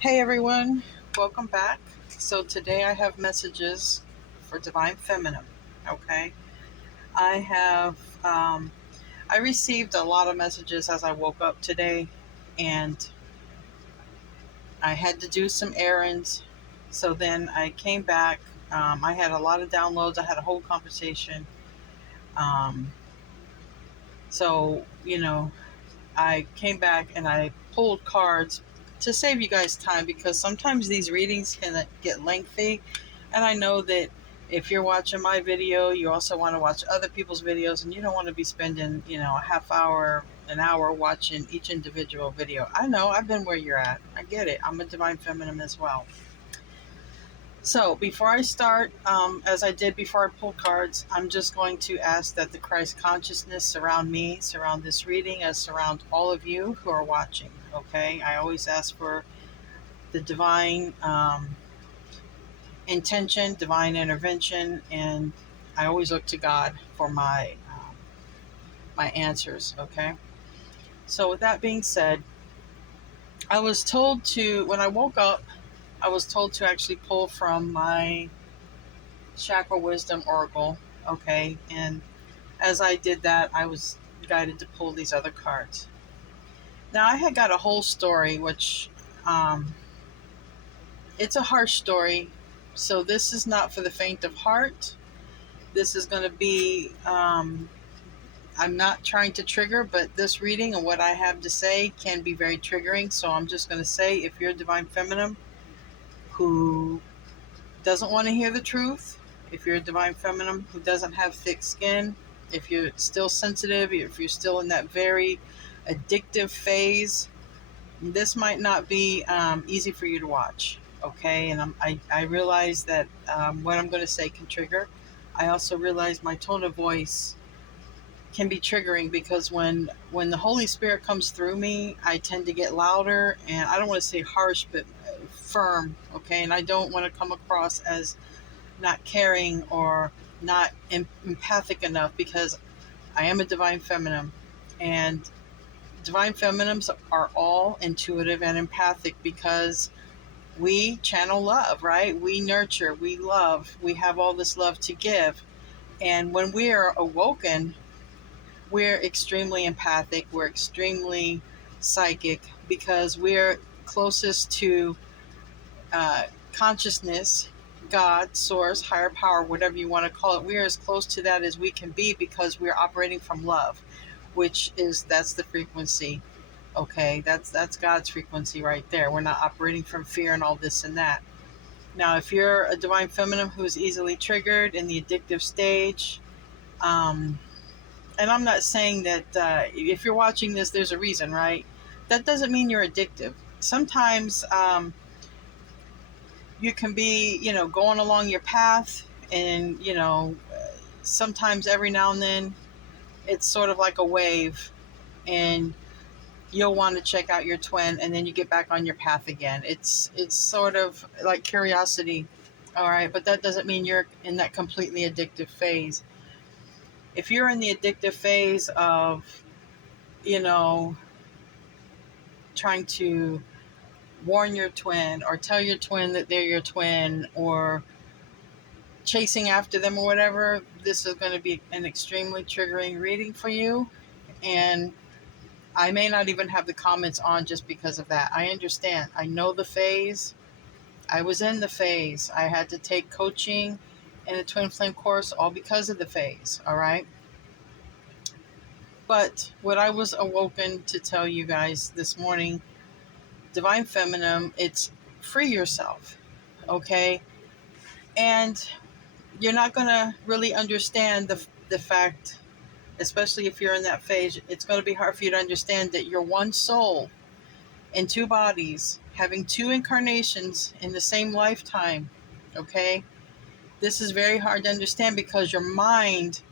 Hey everyone, welcome back. So today I have messages for Divine Feminine. Okay, I have I received a lot of messages as I woke up today, and I had to do some errands. So then I came back. I had a lot of downloads. I had a whole conversation. Um, so I came back and I pulled cards to save you guys time because sometimes these readings can get lengthy. And I know that if you're watching my video, you also want to watch other people's videos and you don't want to be spending, a half hour, an hour watching each individual video. I know, I've been where you're at. I get it. I'm a divine feminine as well. So, before I start, as I did before I pulled cards, I'm just going to ask that the Christ consciousness surround me, surround this reading, as surround all of you who are watching. Okay, I always ask for the divine intention, divine intervention, and I always look to God for my answers. Okay, so with that being said, I was told to when I woke up, I was told to actually pull from my Chakra Wisdom Oracle. Okay, and as I did that, I was guided to pull these other cards. Now, I had got a whole story, which um, it's a harsh story. So, this is not for the faint of heart. This is going to be, I'm not trying to trigger, but this reading and what I have to say can be very triggering. So, I'm just going to say if you're a divine feminine who doesn't want to hear the truth, if you're a divine feminine who doesn't have thick skin, if you're still sensitive, if you're still in that very addictive phase, this might not be easy for you to watch. Okay, and I realize that what I'm going to say can trigger. I also realize my tone of voice can be triggering because when the Holy Spirit comes through me, I tend to get louder, and I don't want to say harsh, but firm. Okay, and I don't want to come across as not caring or not empathic enough because I am a divine feminine, and divine feminines are all intuitive and empathic because we channel love, right? We nurture, we love, we have all this love to give. And when we are awoken, we're extremely empathic, we're extremely psychic because we're closest to consciousness, God, source, higher power, whatever you want to call it. We're as close to that as we can be because we're operating from love, which is that's the frequency. Okay, that's God's frequency right there. We're not operating from fear and all this and that. Now, if you're a divine feminine who is easily triggered in the addictive stage, um, and I'm not saying that if you're watching this, there's a reason, right? That doesn't mean you're addictive. Sometimes you can be, going along your path, and sometimes every now and then it's sort of like a wave, and you'll want to check out your twin, and then you get back on your path again. It's sort of like curiosity, all right, but that doesn't mean you're in that completely addictive phase. If you're in the addictive phase of, you know, trying to warn your twin or tell your twin that they're your twin or chasing after them or whatever, this is going to be an extremely triggering reading for you. And I may not even have the comments on just because of that. I understand. I know the phase. I was in the phase. I had to take coaching and a twin flame course all because of the phase. All right. But what I was awoken to tell you guys this morning, divine feminine, it's free yourself. Okay. And you're not going to really understand the fact, especially if you're in that phase, it's going to be hard for you to understand that you're one soul in two bodies, having two incarnations in the same lifetime. Okay? This is very hard to understand because your mind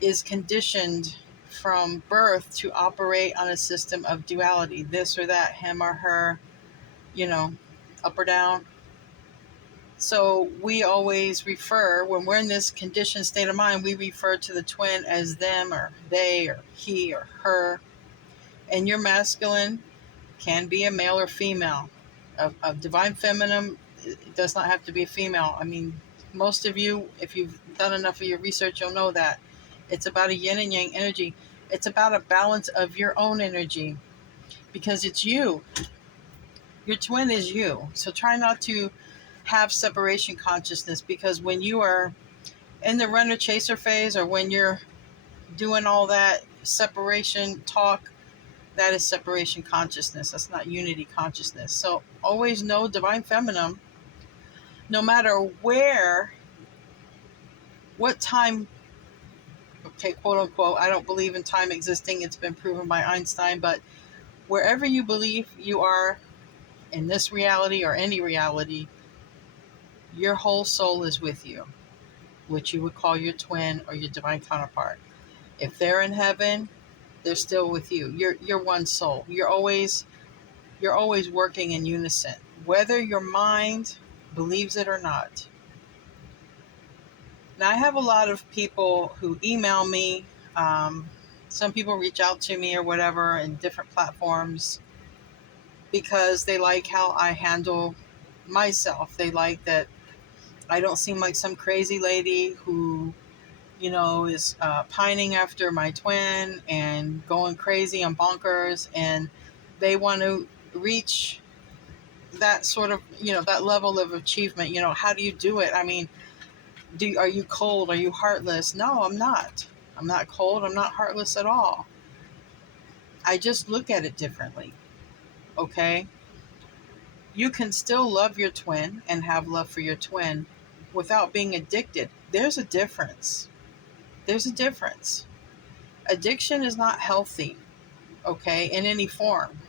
is conditioned from birth to operate on a system of duality, this or that, him or her, you know, up or down. So we always refer, when we're in this conditioned state of mind, we refer to the twin as them or they or he or her. And your masculine can be a male or female. of divine feminine. It does not have to be a female. I mean, most of you, if you've done enough of your research, you'll know that it's about a yin and yang energy. It's about a balance of your own energy, because it's you. Your twin is you. So try not to have separation consciousness, because when you are in the runner chaser phase, or when you're doing all that separation talk, that is separation consciousness. That's not unity consciousness. So always know divine feminine, no matter where, what time, okay, quote unquote, I don't believe in time existing. It's been proven by Einstein, but wherever you believe you are in this reality or any reality, your whole soul is with you, which you would call your twin or your divine counterpart. If they're in heaven, they're still with you. You're one soul. You're always working in unison, whether your mind believes it or not. Now, I have a lot of people who email me. Some people reach out to me or whatever in different platforms because they like how I handle myself. They like that I don't seem like some crazy lady who, is pining after my twin and going crazy and bonkers. And they want to reach that sort of, that level of achievement. How do you do it? I mean, are you cold? Are you heartless? No, I'm not. I'm not cold. I'm not heartless at all. I just look at it differently. Okay? You can still love your twin and have love for your twin without being addicted. There's a difference. There's a difference. Addiction is not healthy, okay, in any form.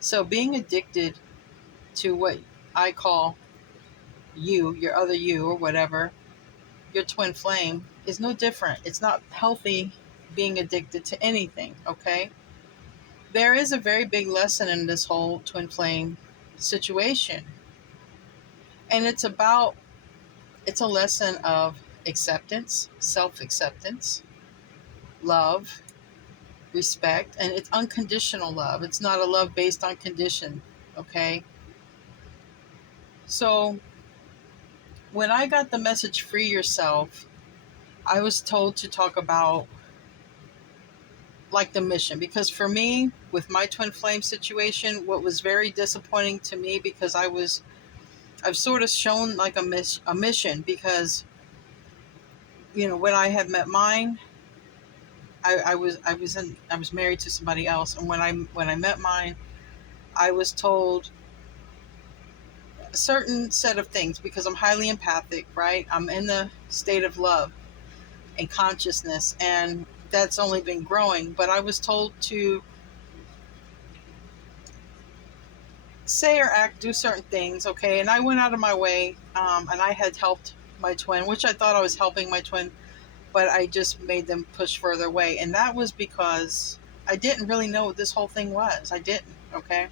So being addicted to what I call you, your other you, or whatever, your twin flame, is no different. It's not healthy being addicted to anything, okay? There is a very big lesson in this whole twin flame situation. And it's a lesson of acceptance, self-acceptance, love, respect, and it's unconditional love. It's not a love based on condition, okay? So when I got the message free yourself, I was told to talk about like the mission, because for me with my twin flame situation, what was very disappointing to me, because I've sort of shown like a mission, because when I had met mine, I was married to somebody else, and when I met mine, I was told a certain set of things, because I'm highly empathic, right? I'm in the state of love and consciousness, and that's only been growing. But I was told to say or act, do certain things, okay? And I went out of my way, and I had helped my twin, which I thought I was helping my twin, but I just made them push further away. And that was because I didn't really know what this whole thing was. I didn't, okay?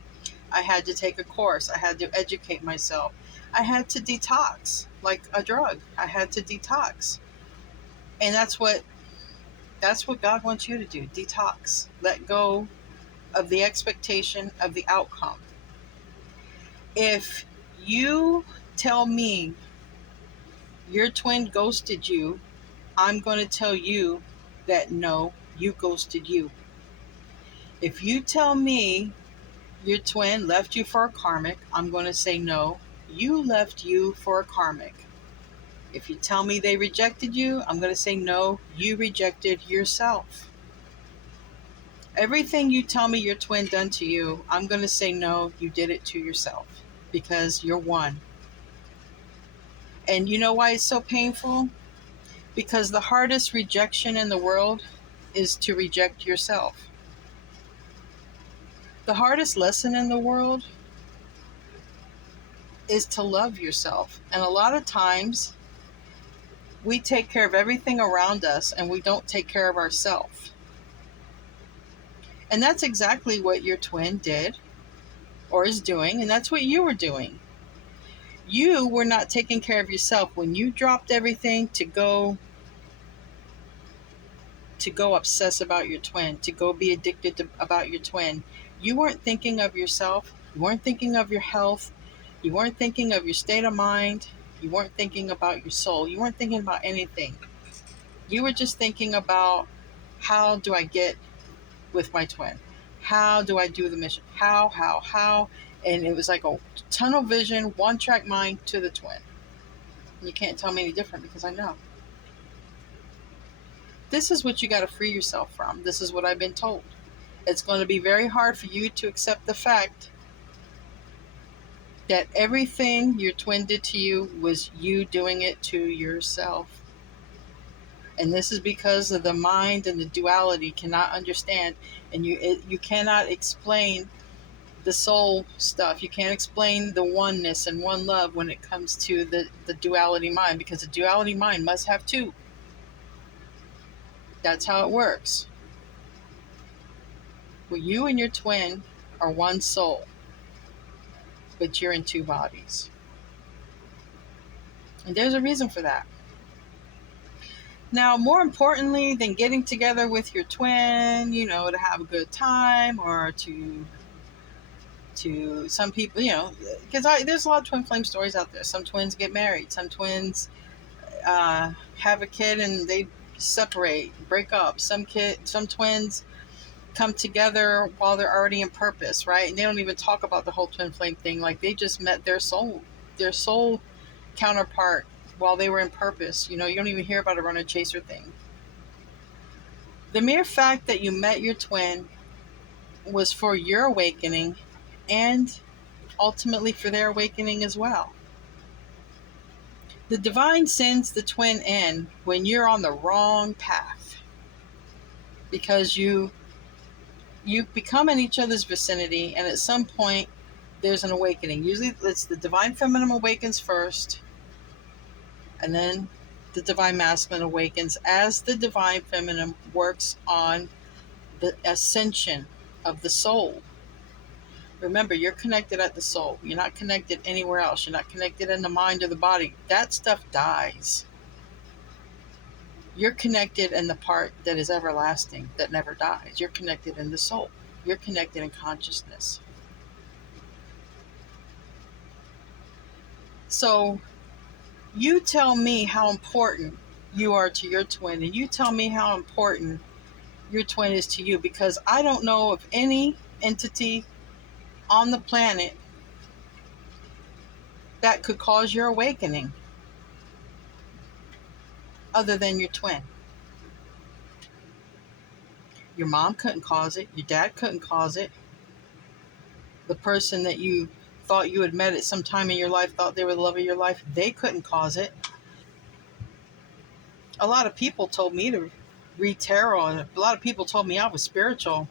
I had to take a course. I had to educate myself. I had to detox like a drug. I had to detox. And that's what God wants you to do. Detox. Let go of the expectation of the outcome. If you tell me your twin ghosted you, I'm going to tell you that no, you ghosted you. If you tell me your twin left you for a karmic, I'm going to say no, you left you for a karmic. If you tell me they rejected you, I'm going to say no, you rejected yourself. Everything you tell me your twin done to you, I'm going to say no, you did it to yourself, because you're one. And you know why it's so painful? Because the hardest rejection in the world is to reject yourself. The hardest lesson in the world is to love yourself. And a lot of times we take care of everything around us and we don't take care of ourselves. And that's exactly what your twin did or is doing, and that's what you were doing. You were not taking care of yourself when you dropped everything to go obsess about your twin, to go be addicted about your twin. You weren't thinking of yourself. You weren't thinking of your health. You weren't thinking of your state of mind. You weren't thinking about your soul. You weren't thinking about anything. You were just thinking about, how do I get with my twin? How do I do the mission? How? And it was like a tunnel vision, one track mind to the twin. And you can't tell me any different because I know. This is what you got to free yourself from. This is what I've been told. It's going to be very hard for you to accept the fact that everything your twin did to you was you doing it to yourself. And this is because of the mind and the duality cannot understand, and you cannot explain the soul stuff. You can't explain the oneness and one love when it comes to the duality mind, because the duality mind must have two. That's how it works. Well, you and your twin are one soul, but you're in two bodies. And there's a reason for that. Now, more importantly than getting together with your twin, to have a good time, or to some people, because there's a lot of twin flame stories out there. Some twins get married. Some twins have a kid and they separate, break up. Some twins come together while they're already in purpose, right? And they don't even talk about the whole twin flame thing. Like, they just met their soul counterpart while they were in purpose. You don't even hear about a runner chaser thing. The mere fact that you met your twin was for your awakening, and ultimately for their awakening as well. The divine sends the twin in when you're on the wrong path, because you become in each other's vicinity, and at some point there's an awakening. Usually it's the divine feminine awakens first, and then the divine masculine awakens as the divine feminine works on the ascension of the soul. Remember, you're connected at the soul. You're not connected anywhere else. You're not connected in the mind or the body. That stuff dies. You're connected in the part that is everlasting, that never dies. You're connected in the soul. You're connected in consciousness. So you tell me how important you are to your twin, and you tell me how important your twin is to you, because I don't know of any entity on the planet that could cause your awakening other than your twin. Your mom couldn't cause it. Your dad couldn't cause it. The person that you thought you had met at some time in your life, thought they were the love of your life, they couldn't cause it. A lot of people told me to read tarot, and a lot of people told me I was spiritual.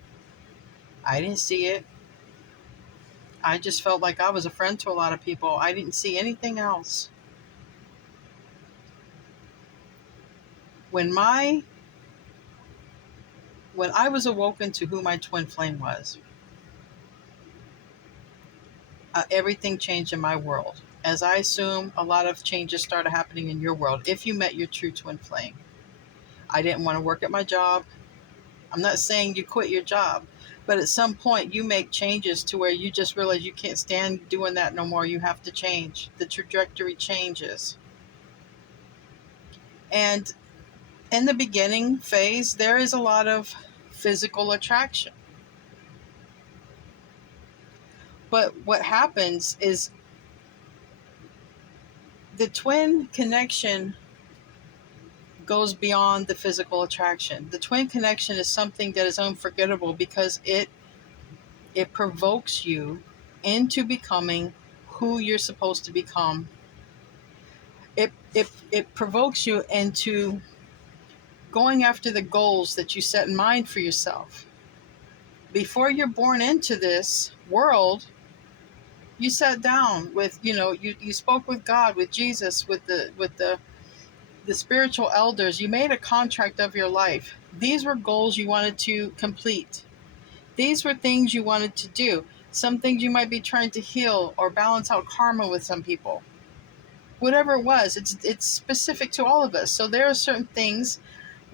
I didn't see it. I just felt like I was a friend to a lot of people. I didn't see anything else. When I was awoken to who my twin flame was, everything changed in my world. As I assume a lot of changes started happening in your world if you met your true twin flame. I didn't want to work at my job. I'm not saying you quit your job, but at some point you make changes to where you just realize you can't stand doing that no more. You have to change. The trajectory changes. And in the beginning phase, there is a lot of physical attraction. But what happens is the twin connection goes beyond the physical attraction. The twin connection is something that is unforgettable because it provokes you into becoming who you're supposed to become. It provokes you into going after the goals that you set in mind for yourself. Before you're born into this world, you sat down with, you spoke with God, with Jesus, with the spiritual elders. You made a contract of your life. These were goals you wanted to complete. These were things you wanted to do. Some things you might be trying to heal or balance out karma with some people. Whatever it was, it's specific to all of us. So there are certain things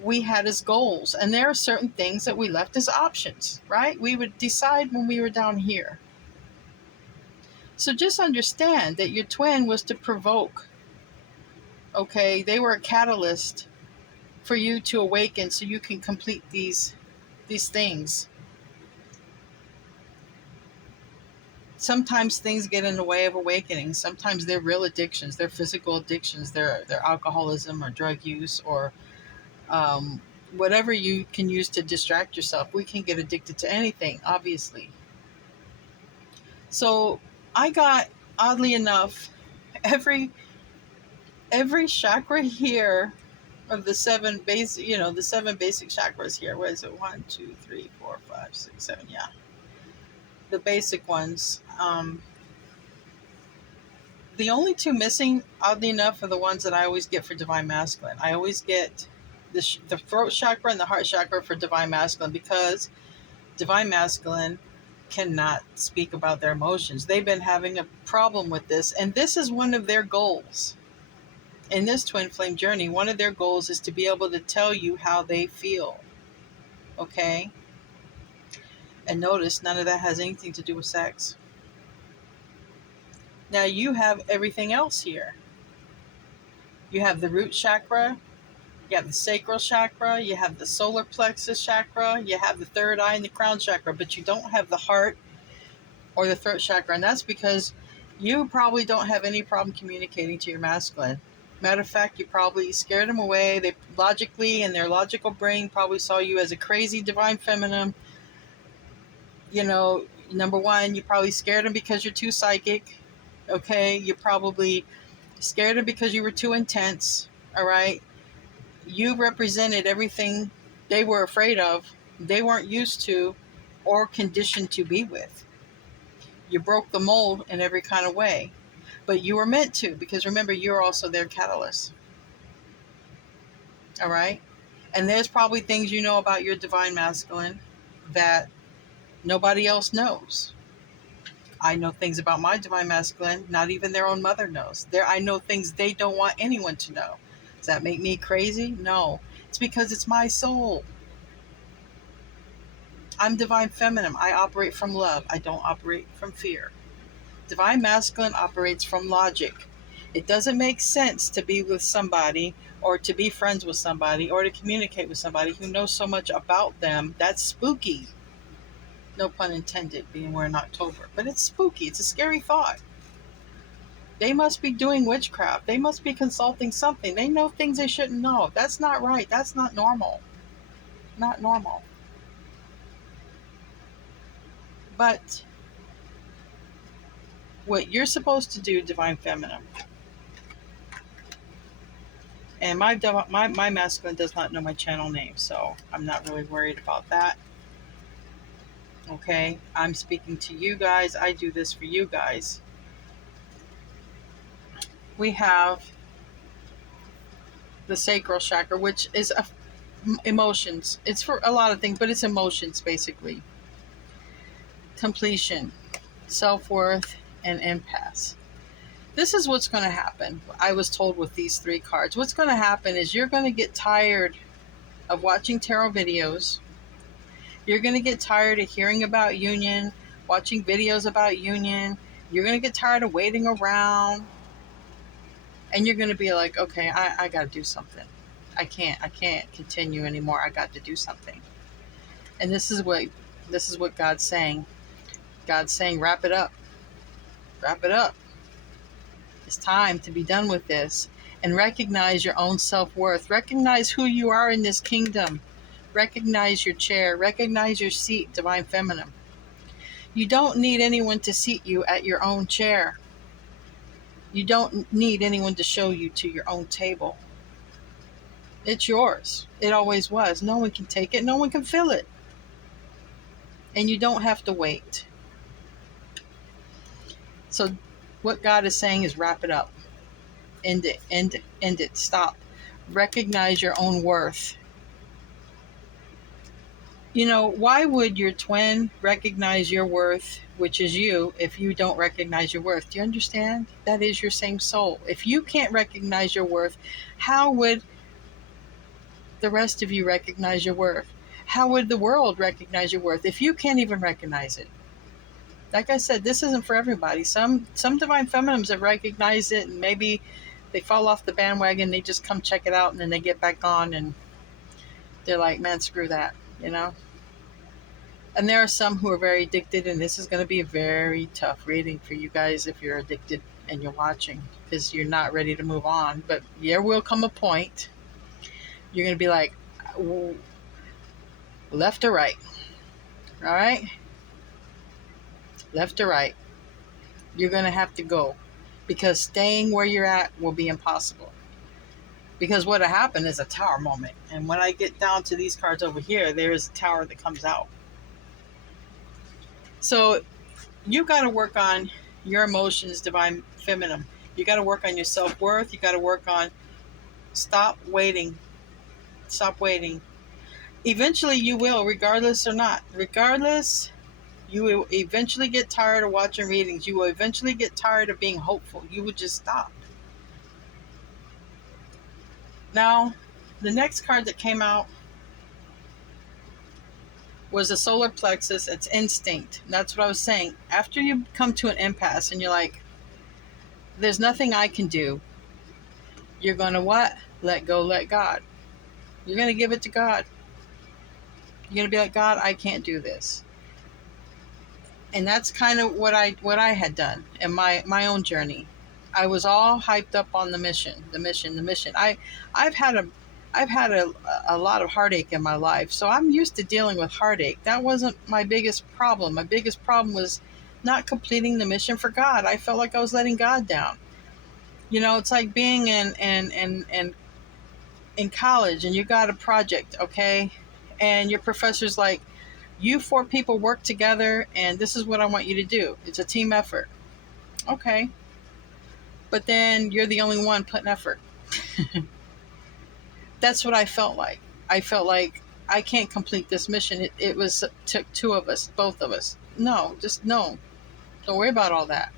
we had as goals, and there are certain things that we left as options, right? We would decide when we were down here. So just understand that your twin was to provoke, okay? They were a catalyst for you to awaken so you can complete these things. Sometimes things get in the way of awakening. Sometimes they're real addictions. They're physical addictions. They're alcoholism or drug use or um, whatever you can use to distract yourself. We can get addicted to anything, obviously. So I got, oddly enough, every chakra here of the seven basic, the seven basic chakras here. What is it? 1, 2, 3, 4, 5, 6, 7. Yeah, the basic ones. The only two missing, oddly enough, are the ones that I always get for Divine Masculine. I always get the throat chakra and the heart chakra for Divine Masculine because Divine Masculine cannot speak about their emotions. They've been having a problem with this, and this is one of their goals. In this twin flame journey, one of their goals is to be able to tell you how they feel. Okay? And notice none of that has anything to do with sex. Now you have everything else here. You have the root chakra, you have the sacral chakra, you have the solar plexus chakra, you have the third eye and the crown chakra, but you don't have the heart or the throat chakra. And that's because you probably don't have any problem communicating to your masculine. Matter of fact, you probably scared them away. They logically, in their logical brain, probably saw you as a crazy divine feminine. Number one, you probably scared them because you're too psychic. Okay, you probably scared them because you were too intense. All right, you represented everything they were afraid of, they weren't used to, or conditioned to be with. You broke the mold in every kind of way, but you were meant to, because remember, you're also their catalyst. All right, and there's probably things you know about your divine masculine that nobody else knows. I know things about my divine masculine not even their own mother knows. I know things they don't want anyone to know. Does that make me crazy? No. It's because it's my soul. I'm divine feminine. I operate from love. I don't operate from fear. Divine masculine operates from logic. It doesn't make sense to be with somebody or to be friends with somebody or to communicate with somebody who knows so much about them. That's spooky. No pun intended, being we're in October. But it's spooky. It's a scary thought. They must be doing witchcraft. They must be consulting something. They know things they shouldn't know. That's not right. That's not normal. Not normal. But what you're supposed to do, divine feminine, and my masculine does not know my channel name, so I'm not really worried about that. Okay, I'm speaking to you guys. I do this for you guys. We have the sacral chakra, which is emotions. It's for a lot of things, but it's emotions basically. Completion, self-worth, and impasse. This is what's going to happen. I was told with these three cards. What's going to happen is you're going to get tired of watching tarot videos. You're going to get tired of hearing about union, watching videos about union. You're going to get tired of waiting around. And you're going to be like, okay, I got to do something. I can't continue anymore. I got to do something. And this is what God's saying. God's saying, wrap it up. Wrap it up. It's time to be done with this and recognize your own self-worth. Recognize who you are in this kingdom. Recognize your chair. Recognize your seat, divine feminine. You don't need anyone to seat you at your own chair. You don't need anyone to show you to your own table. It's yours. It always was. No one can take it. No one can fill it. And you don't have to wait. So what God is saying is wrap it up. End it. End it. Stop. Recognize your own worth. Why would your twin recognize your worth, which is you, if you don't recognize your worth? Do you understand? That is your same soul. If you can't recognize your worth, how would the rest of you recognize your worth? How would the world recognize your worth if you can't even recognize it? Like I said, this isn't for everybody. Some divine feminines have recognized it, and maybe they fall off the bandwagon. They just come check it out, and then they get back on, and they're like, "Man, screw that," you know. And there are some who are very addicted, and this is going to be a very tough reading for you guys if you're addicted and you're watching, because you're not ready to move on. But there will come a point you're going to be like, left or right, all right, left or right. You're going to have to go, because staying where you're at will be impossible. Because what'll happen is a tower moment, and when I get down to these cards over here, there is a tower that comes out. So you got to work on your emotions, divine feminine. You got to work on your self-worth. You got to work on stop waiting. Stop waiting. Eventually you will, regardless or not. Regardless, you will eventually get tired of watching readings. You will eventually get tired of being hopeful. You will just stop. Now, the next card that came out was the solar plexus. It's instinct. And that's what I was saying. After you come to an impasse and you're like, there's nothing I can do, you're going to what? Let go, let God. You're going to give it to God. You're going to be like, God, I can't do this. And that's kind of what I had done in my own journey. I was all hyped up on the mission. I've had a lot of heartache in my life, so I'm used to dealing with heartache. That wasn't my biggest problem. My biggest problem was not completing the mission for God. I felt like I was letting God down. You know, it's like being in college and you got a project, okay? And your professor's like, you four people work together and this is what I want you to do. It's a team effort. Okay. But then you're the only one putting effort. That's what I felt like. I felt like I can't complete this mission. It took two of us, both of us. No, just no. Don't worry about all that.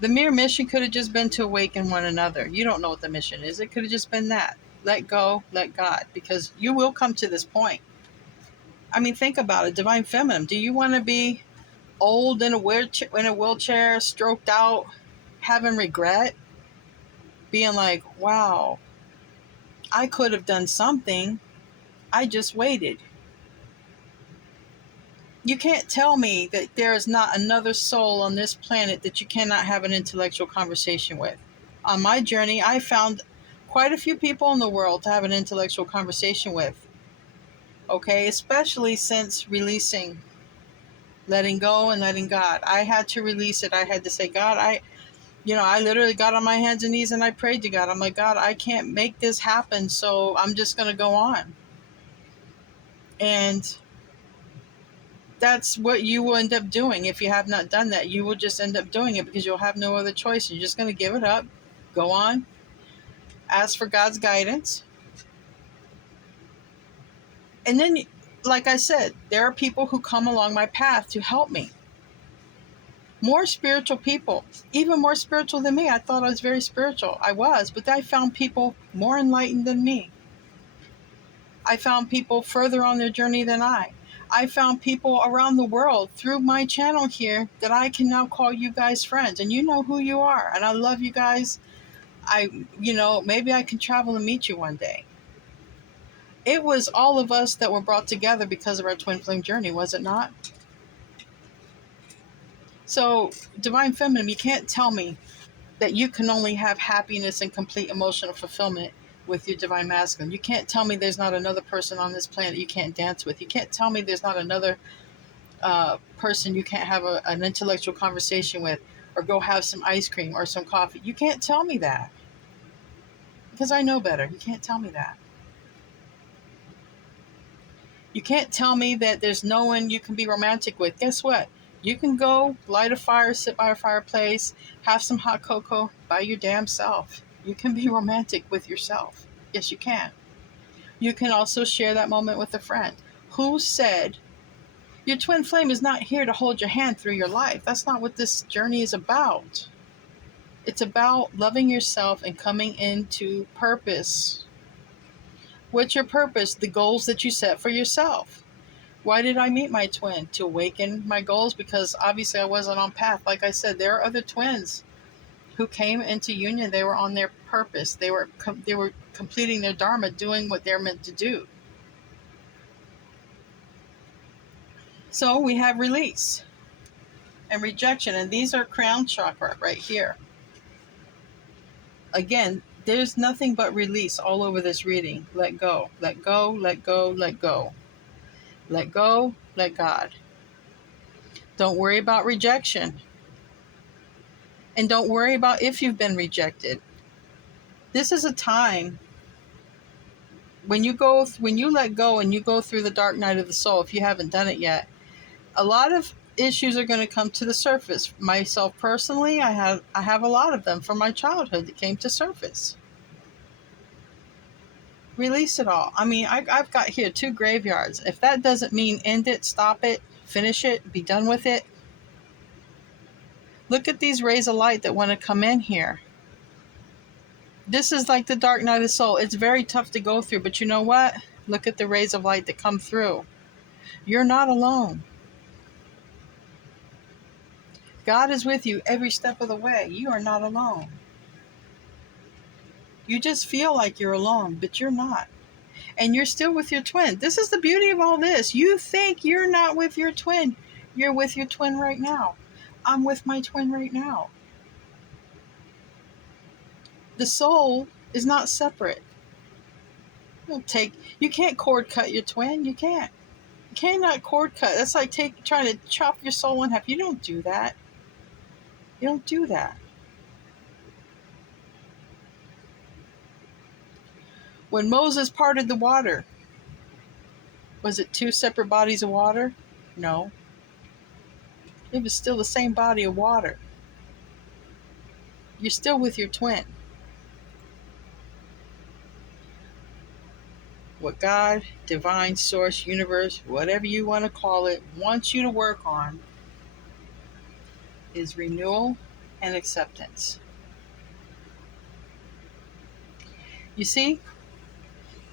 The mere mission could have just been to awaken one another. You don't know what the mission is. It could have just been that. Let go, let God, because you will come to this point. I mean, think about it. Divine feminine. Do you want to be old in a wheelchair, stroked out, having regret, being like, wow, I could have done something. I just waited. You can't tell me that there is not another soul on this planet that you cannot have an intellectual conversation with. On my journey, I found quite a few people in the world to have an intellectual conversation with. Okay, especially since releasing, letting go and letting God. I had to release it. I had to say, God, I literally got on my hands and knees and I prayed to God. I'm like, God, I can't make this happen, so I'm just going to go on. And that's what you will end up doing. If you have not done that, you will just end up doing it because you'll have no other choice. You're just going to give it up, go on, ask for God's guidance. And then, like I said, there are people who come along my path to help me. More spiritual people, even more spiritual than me. I thought I was very spiritual. I was, but I found people more enlightened than me. I found people further on their journey than I. I found people around the world through my channel here that I can now call you guys friends, and you know who you are, and I love you guys. Maybe I can travel and meet you one day. It was all of us that were brought together because of our twin flame journey, was it not? So, divine feminine, you can't tell me that you can only have happiness and complete emotional fulfillment with your divine masculine. You can't tell me there's not another person on this planet you can't dance with. You can't tell me there's not another person you can't have an intellectual conversation with, or go have some ice cream or some coffee. You can't tell me that, because I know better. You can't tell me that. You can't tell me that there's no one you can be romantic with. Guess what? You can go light a fire, sit by a fireplace, have some hot cocoa by your damn self. You can be romantic with yourself. Yes, you can. You can also share that moment with a friend. Who said your twin flame is not here to hold your hand through your life? That's not what this journey is about. It's about loving yourself and coming into purpose. What's your purpose? The goals that you set for yourself. Why did I meet my twin? To awaken my goals, because obviously I wasn't on path. Like I said, there are other twins who came into union. They were on their purpose. They were completing their dharma, doing what they're meant to do. So we have release and rejection, and these are crown chakra right here. Again, there's nothing but release all over this reading. Let go, let go, let go, let go. Let go, let God. Don't worry about rejection. And don't worry about if you've been rejected. This is a time when you let go and you go through the dark night of the soul, if you haven't done it yet, a lot of issues are going to come to the surface. Myself personally, I have a lot of them from my childhood that came to surface. Release it all. I mean, I've got here 2 graveyards. If that doesn't mean end it, stop it, finish it, be done with it. Look at these rays of light that want to come in here. This is like the dark night of the soul. It's very tough to go through, but you know what? Look at the rays of light that come through. You're not alone. God is with you every step of the way. You are not alone. You just feel like you're alone, but you're not. And you're still with your twin. This is the beauty of all this. You think you're not with your twin. You're with your twin right now. I'm with my twin right now. The soul is not separate. You can't cord cut your twin. You can't. You cannot cord cut. That's like trying to chop your soul in half. You don't do that. You don't do that. When Moses parted the water, was it 2 separate bodies of water? No. It was still the same body of water. You're still with your twin. What God, divine source, universe, whatever you want to call it, wants you to work on is renewal and acceptance. You see,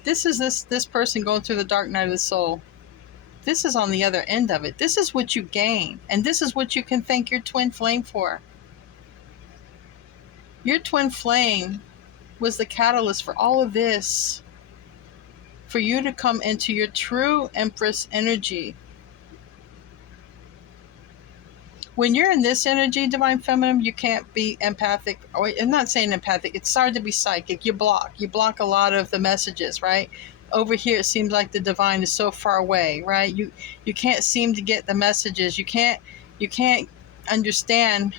this is this person going through the dark night of the soul. This is on the other end of it. This is what you gain, and this is what you can thank your twin flame for. Your twin flame was the catalyst for all of this, for you to come into your true Empress energy. When you're in this energy, Divine Feminine, you can't be empathic. I'm not saying empathic. It's hard to be psychic. You block a lot of the messages, right? Over here, it seems like the divine is so far away, right? You can't seem to get the messages. You can't understand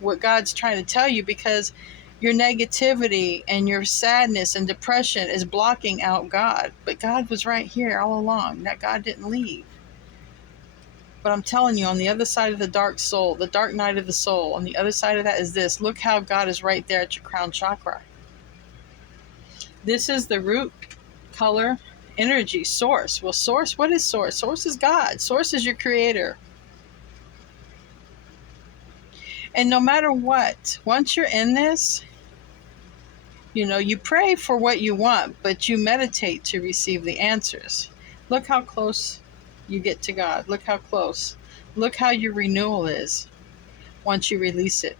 what God's trying to tell you, because your negativity and your sadness and depression is blocking out God. But God was right here all along. That God didn't leave. But I'm telling you, on the other side of the dark soul, the dark night of the soul, on the other side of that is this. Look how God is right there at your crown chakra. This is the root color energy source. Well, source, what is source? Source is God. Source is your creator. And no matter what, once you're in this, you pray for what you want, but you meditate to receive the answers. Look how close you get to God. Look how close. Look how your renewal is once you release it.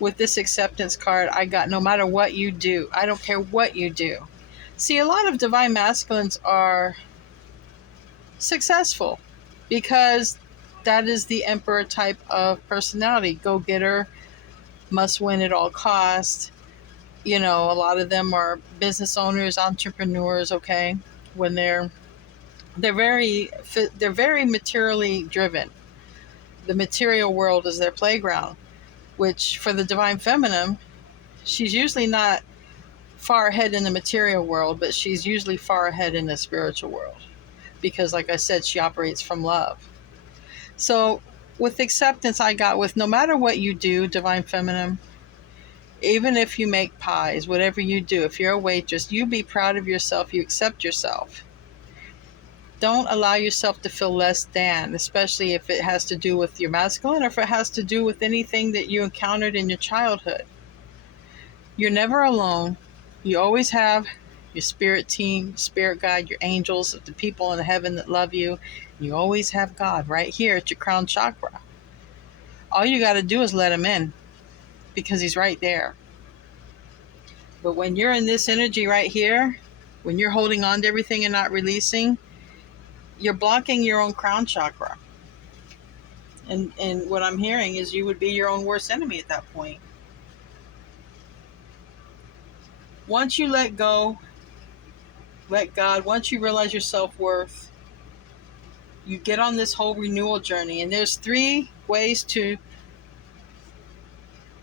With this acceptance card, I got no matter what you do. I don't care what you do. See, a lot of divine masculines are successful because that is the emperor type of personality. Go-getter, must win at all costs. A lot of them are business owners, entrepreneurs, okay? When they're very materially driven. The material world is their playground, which for the Divine Feminine, she's usually not far ahead in the material world, but she's usually far ahead in the spiritual world. Because like I said, she operates from love. So with acceptance, I got with no matter what you do, Divine Feminine, even if you make pies, whatever you do, if you're a waitress, you be proud of yourself, you accept yourself. Don't allow yourself to feel less than, especially if it has to do with your masculine or if it has to do with anything that you encountered in your childhood. You're never alone. You always have your spirit team, spirit guide, your angels, the people in heaven that love you. You always have God right here at your crown chakra. All you got to do is let him in because he's right there. But when you're in this energy right here, when you're holding on to everything and not releasing, you're blocking your own crown chakra. And what I'm hearing is you would be your own worst enemy at that point. Once you let go, let God, once you realize your self-worth, you get on this whole renewal journey. And there's 3 ways to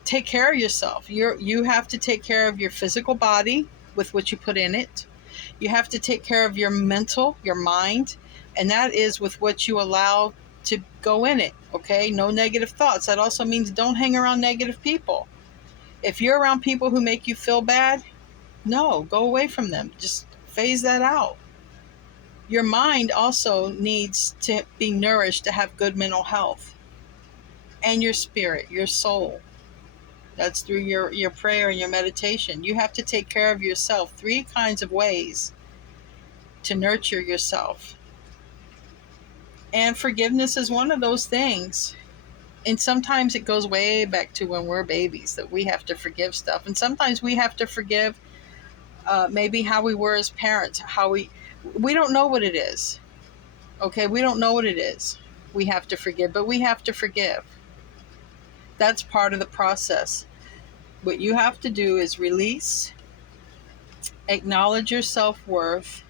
take care of yourself. You have to take care of your physical body with what you put in it. You have to take care of your mental, your mind, and that is with what you allow to go in it, okay? No negative thoughts. That also means don't hang around negative people. If you're around people who make you feel bad, no, go away from them. Just phase that out. Your mind also needs to be nourished to have good mental health. And your spirit, your soul. That's through your prayer and your meditation. You have to take care of yourself 3 kinds of ways to nurture yourself. And forgiveness is one of those things. And sometimes it goes way back to when we're babies that we have to forgive stuff. And sometimes we have to forgive maybe how we were as parents, how we don't know what it is. Okay, we don't know what it is. We have to forgive, but we have to forgive. That's part of the process. What you have to do is release, acknowledge your self-worth,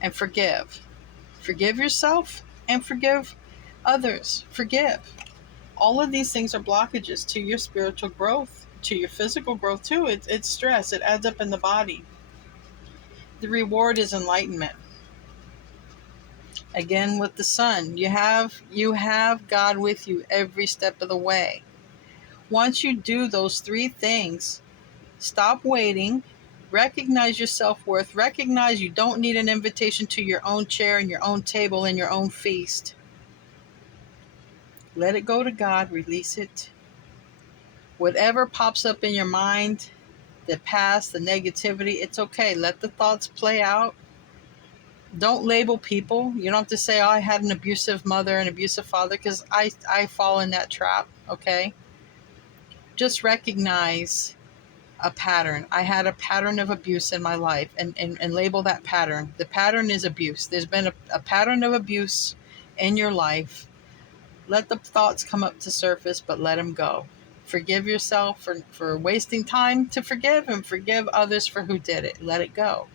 and forgive. Forgive yourself and forgive others. Forgive. All of these things are blockages to your spiritual growth, to your physical growth too. It's stress. It adds up in the body. The reward is enlightenment. Again, with the sun, you have God with you every step of the way. Once you do those 3 things, stop waiting, recognize your self-worth, recognize you don't need an invitation to your own chair and your own table and your own feast. Let it go to God, release it. Whatever pops up in your mind, the past, the negativity, it's okay. Let the thoughts play out. Don't label people. You don't have to say, oh, I had an abusive mother, an abusive father, because I fall in that trap, okay? Just recognize a pattern. I had a pattern of abuse in my life and label that pattern. The pattern is abuse. There's been a pattern of abuse in your life. Let the thoughts come up to surface, but let them go. Forgive yourself for wasting time to forgive, and forgive others for who did it. Let it go.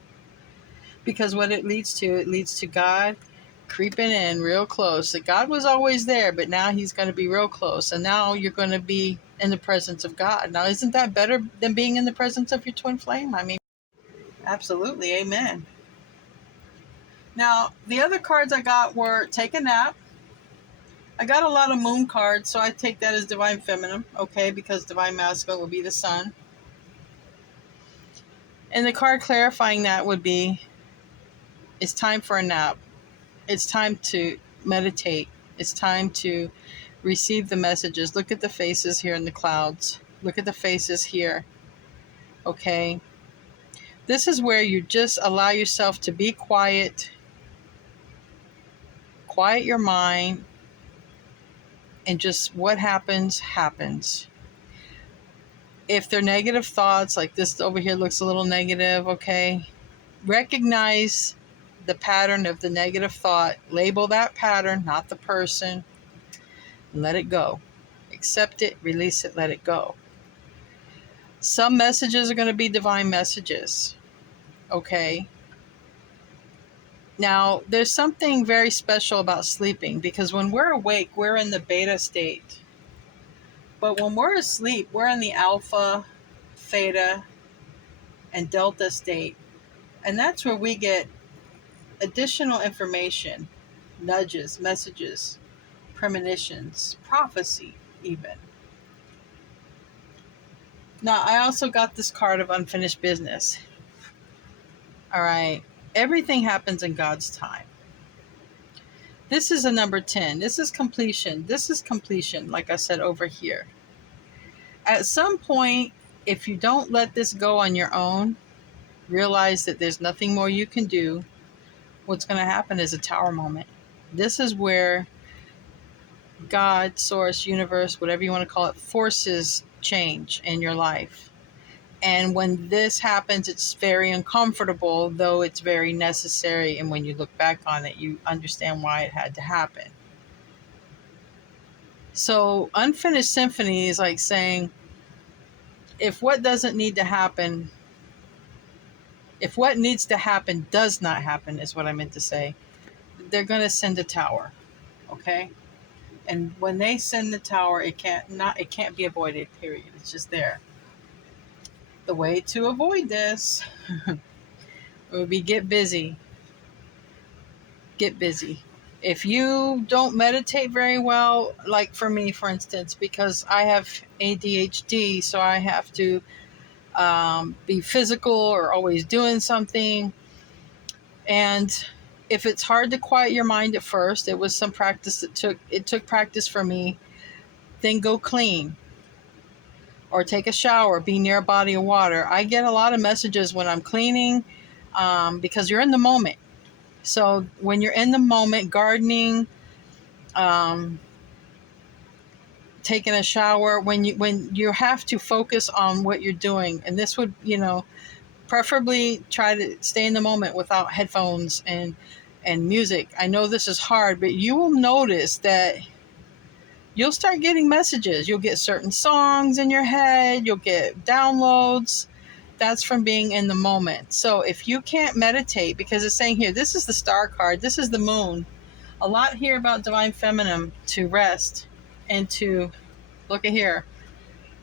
Because what it leads to God creeping in real close. That God was always there, but now he's going to be real close. And now you're going to be in the presence of God. Now, isn't that better than being in the presence of your twin flame? I mean, absolutely. Amen. Now, the other cards I got were take a nap. I got a lot of moon cards, so I take that as divine feminine, okay, because divine masculine would be the sun. And the card clarifying that would be, it's time for a nap. It's time to meditate. It's time to receive the messages. Look at the faces here in the clouds. Look at the faces here, okay? This is where you just allow yourself to be quiet, quiet your mind, and just what happens, happens. If they're negative thoughts, like this over here looks a little negative, okay? Recognize the pattern of the negative thought. Label that pattern, not the person. And let it go. Accept it, release it, let it go. Some messages are going to be divine messages, okay? Now, there's something very special about sleeping, because when we're awake, we're in the beta state. But when we're asleep, we're in the alpha, theta, and delta state. And that's where we get additional information, nudges, messages, premonitions, prophecy even. Now, I also got this card of unfinished business. All right. Everything happens in God's time. This is a number 10. This is completion. This is completion, like I said over here. At some point, if you don't let this go on your own, realize that there's nothing more you can do, what's going to happen is a tower moment. This is where God, source, universe, whatever you want to call it, forces change in your life. And when this happens, it's very uncomfortable, though it's very necessary. And when you look back on it, you understand why it had to happen. So, unfinished symphony is like saying, if what doesn't need to happen, if what needs to happen does not happen, is what I meant to say, they're going to send a tower. Okay? And when they send the tower, it can't be avoided, period. It's just there. The way to avoid this would be get busy. Get busy. If you don't meditate very well, like for me, for instance, because I have ADHD, so I have to be physical or always doing something. And if it's hard to quiet your mind at first, it was some practice it took practice for me, then go clean or take a shower, be near a body of water. I get a lot of messages when I'm cleaning because you're in the moment. So when you're in the moment, gardening, taking a shower, when you have to focus on what you're doing, and this would, preferably try to stay in the moment without headphones and music. I know this is hard, but you will notice that you'll start getting messages. You'll get certain songs in your head. You'll get downloads. That's from being in the moment. So if you can't meditate, because it's saying here, this is the star card, this is the moon. A lot here about divine feminine, to rest and to, look at here,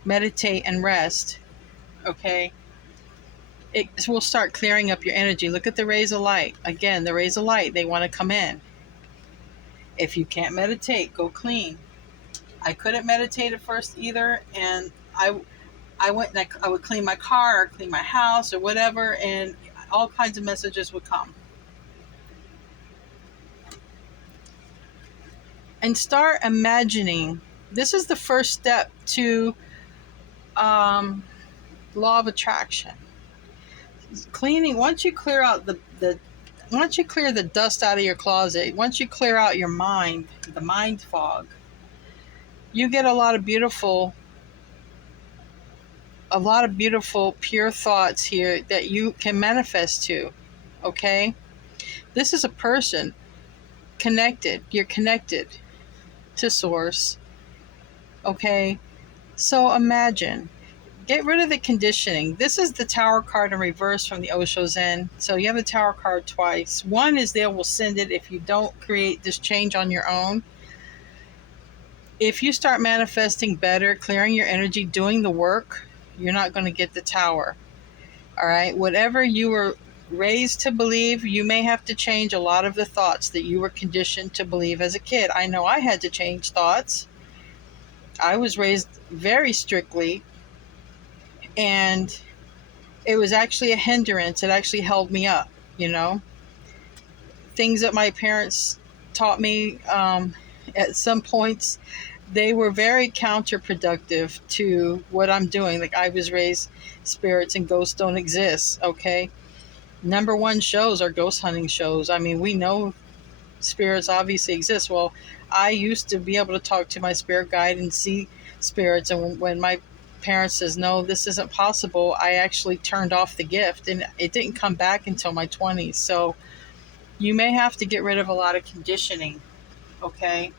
meditate and rest. Okay. It will start clearing up your energy. Look at the rays of light. Again, the rays of light, they want to come in. If you can't meditate, go clean. I couldn't meditate at first either, and I went and I would clean my car or clean my house or whatever, and all kinds of messages would come. And start imagining. This is the first step to law of attraction. Cleaning. Once you clear out once you clear the dust out of your closet, once you clear out your mind, the mind fog, you get a lot of beautiful pure thoughts here that you can manifest to. Okay? This is a person connected. You're connected to source. Okay? So imagine. Get rid of the conditioning. This is the Tower card in reverse from the Osho Zen. So you have the Tower card twice. One is they will send it if you don't create this change on your own. If you start manifesting better, clearing your energy, doing the work, you're not going to get the Tower. All right? Whatever you were raised to believe, you may have to change a lot of the thoughts that you were conditioned to believe as a kid. I know I had to change thoughts. I was raised very strictly, and it was actually a hindrance. It actually held me up, Things that my parents taught me at some points, they were very counterproductive to what I'm doing. Like, I was raised, spirits and ghosts don't exist, okay? Number one shows are ghost hunting shows. I mean, we know spirits obviously exist. Well, I used to be able to talk to my spirit guide and see spirits, and when my parents says no, this isn't possible, I actually turned off the gift, and it didn't come back until my 20s. So you may have to get rid of a lot of conditioning, okay,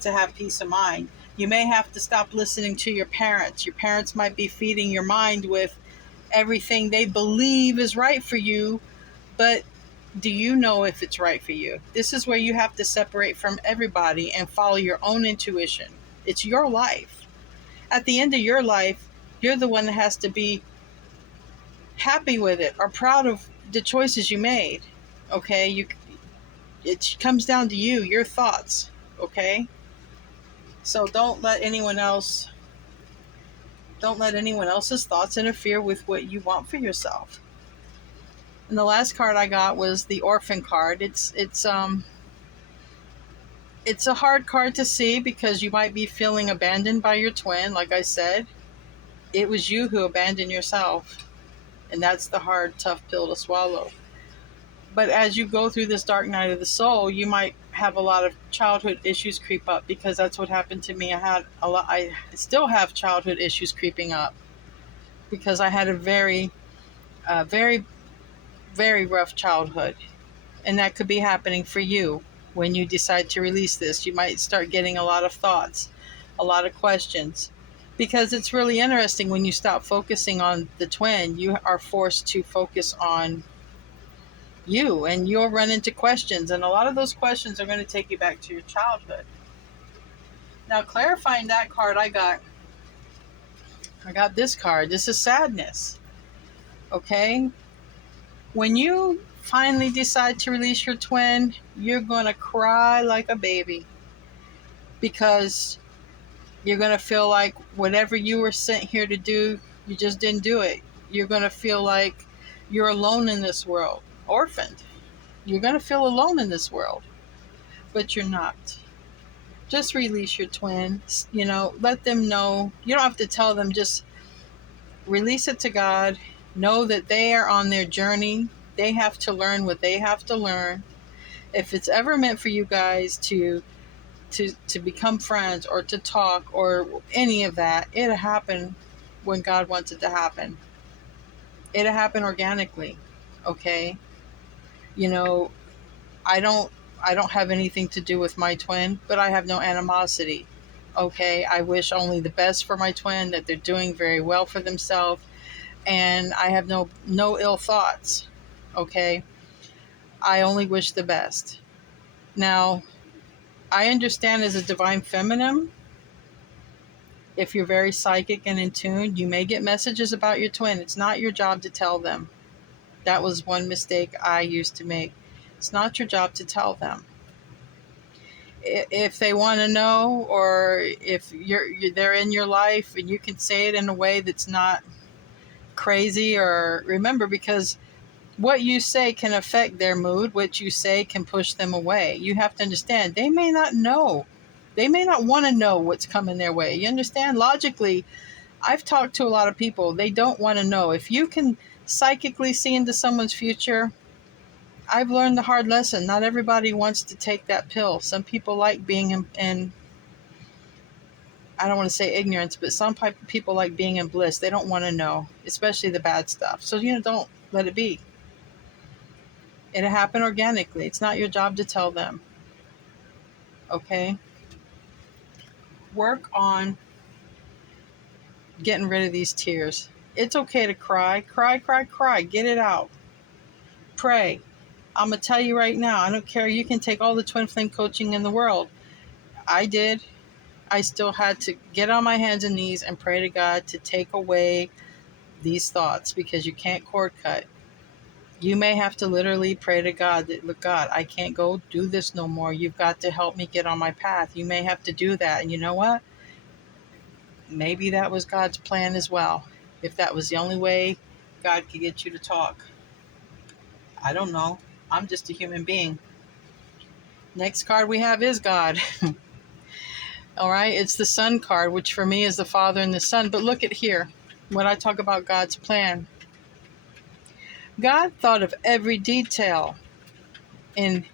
to have peace of mind. You may have to stop listening to your parents. Your parents might be feeding your mind with everything they believe is right for you, but do you know if it's right for you? This is where you have to separate from everybody and follow your own intuition. It's your life. At the end of your life, you're the one that has to be happy with it or proud of the choices you made. Okay? It comes down to you, your thoughts. Okay? So don't let anyone else's thoughts interfere with what you want for yourself. And the last card I got was the Orphan card. It's a hard card to see because you might be feeling abandoned by your twin. Like I said, it was you who abandoned yourself. And that's the hard, tough pill to swallow. But as you go through this dark night of the soul, you might have a lot of childhood issues creep up, because that's what happened to me. I had a lot. I still have childhood issues creeping up because I had a very, very rough childhood, and that could be happening for you. When you decide to release this, you might start getting a lot of thoughts, a lot of questions, because it's really interesting. When you stop focusing on the twin, you are forced to focus on you, and you'll run into questions, and a lot of those questions are going to take you back to your childhood. Now, clarifying that card, I got this card. This is sadness. Okay, when you finally decide to release your twin, you're going to cry like a baby, because you're going to feel like whatever you were sent here to do, you just didn't do it. You're going to feel like you're alone in this world, orphaned. You're going to feel alone in this world, but you're not. Just release your twins. Let them know. You don't have to tell them, just release it to God. Know that they are on their journey. They have to learn what they have to learn. If it's ever meant for you guys to become friends or to talk or any of that, it'll happen when God wants it to happen. It'll happen organically. Okay? You know, I don't I don't have anything to do with my twin, but I have no animosity. Okay? I wish only the best for my twin, that they're doing very well for themselves, and I have no ill thoughts. Okay? I only wish the best. Now, I understand as a divine feminine, if you're very psychic and in tune, you may get messages about your twin. It's not your job to tell them. That was one mistake I used to make. It's not your job to tell them. If they want to know, or if they're in your life, and you can say it in a way that's not crazy, or remember, because what you say can affect their mood. What you say can push them away. You have to understand, they may not know. They may not want to know what's coming their way. You understand? Logically, I've talked to a lot of people. They don't want to know. If you can psychically see into someone's future, I've learned the hard lesson. Not everybody wants to take that pill. Some people like being in I don't want to say ignorance, but some people like being in bliss. They don't want to know, especially the bad stuff. So, don't let it be. It'll happen organically. It's not your job to tell them. Okay? Work on getting rid of these tears. It's okay to cry. Cry, cry, cry. Get it out. Pray. I'm going to tell you right now, I don't care. You can take all the twin flame coaching in the world. I did. I still had to get on my hands and knees and pray to God to take away these thoughts, because you can't cord cut. You may have to literally pray to God that, look, God, I can't go do this no more. You've got to help me get on my path. You may have to do that. And you know what? Maybe that was God's plan as well. If that was the only way God could get you to talk. I don't know. I'm just a human being. Next card we have is God. All right. It's the Sun card, which for me is the Father and the Son. But look at here. When I talk about God's plan, God thought of every detail in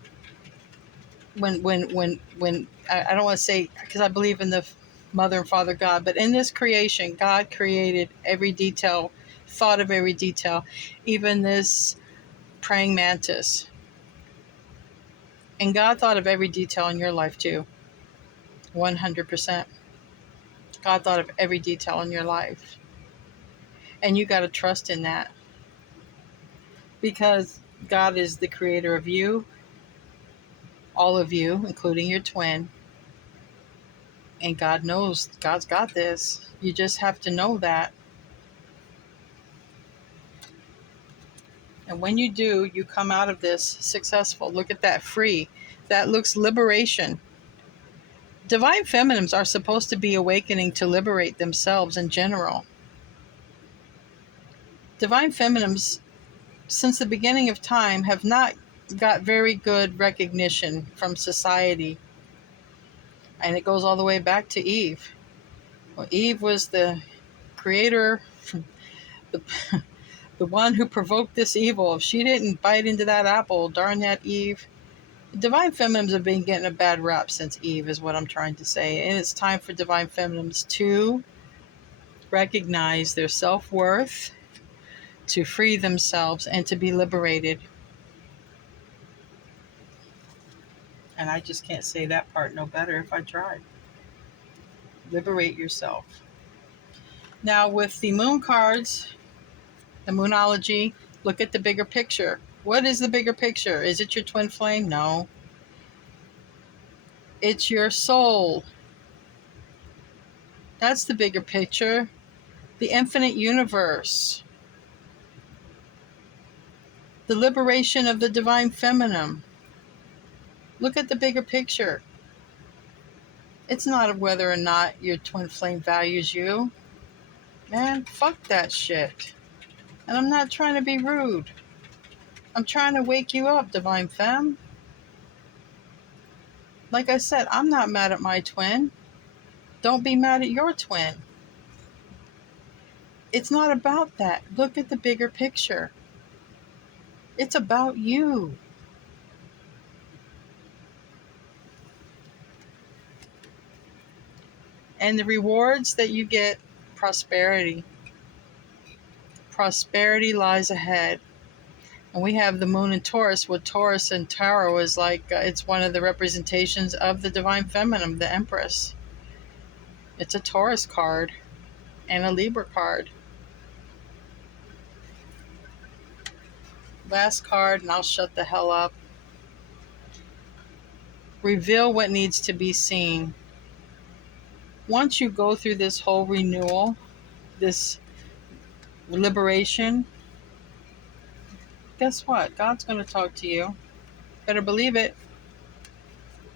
when I don't want to say, because I believe in the Mother and Father God, but in this creation, God created every detail, thought of every detail, even this praying mantis. And God thought of every detail in your life too. 100%. God thought of every detail in your life. And you got to trust in that. Because God is the creator of you, all of you, including your twin. And God knows, God's got this. You just have to know that. And when you do, you come out of this successful. Look at that, free. That looks liberation. Divine feminines are supposed to be awakening to liberate themselves in general. Divine feminines, since the beginning of time, have not got very good recognition from society. And it goes all the way back to Eve. Well, Eve was the creator, the The one who provoked this evil, if she didn't bite into that apple, darn that Eve. Divine Feminines have been getting a bad rap since Eve, is what I'm trying to say. And it's time for Divine Feminines to recognize their self-worth, to free themselves, and to be liberated. And I just can't say that part no better if I tried. Liberate yourself. Now, with the moon cards, the moonology, look at the bigger picture. What is the bigger picture? Is it your twin flame? No. It's your soul. That's the bigger picture. The infinite universe. The liberation of the divine feminine. Look at the bigger picture. It's not whether or not your twin flame values you. Man, fuck that shit. And I'm not trying to be rude. I'm trying to wake you up, divine femme. Like I said, I'm not mad at my twin. Don't be mad at your twin. It's not about that. Look at the bigger picture. It's about you. And the rewards that you get, prosperity. Prosperity lies ahead. And we have the moon in Taurus, with Taurus and tarot is like, it's one of the representations of the divine feminine, the Empress. It's a Taurus card and a Libra card. Last card, and I'll shut the hell up. Reveal what needs to be seen. Once you go through this whole renewal, this liberation, guess what? God's going to talk to you. Better believe it.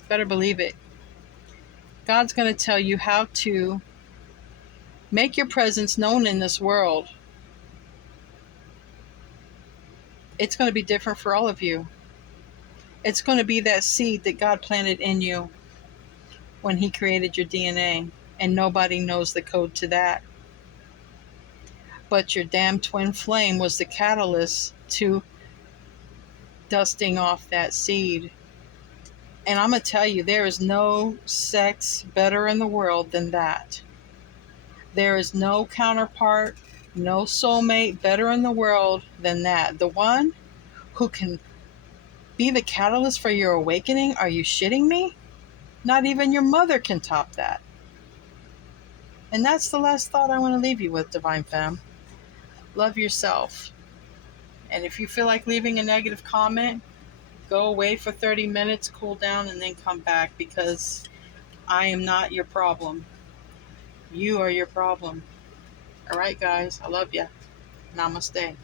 Better believe it. God's going to tell you how to make your presence known in this world. It's going to be different for all of you. It's going to be that seed that God planted in you when He created your DNA, and nobody knows the code to that. But your damn twin flame was the catalyst to dusting off that seed. And I'm going to tell you, there is no sex better in the world than that. There is no counterpart, no soulmate better in the world than that. The one who can be the catalyst for your awakening. Are you shitting me? Not even your mother can top that. And that's the last thought I want to leave you with, Divine Femme. Love yourself. And if you feel like leaving a negative comment, go away for 30 minutes, cool down, and then come back, because I am not your problem. You are your problem. All right, guys. I love you. Namaste.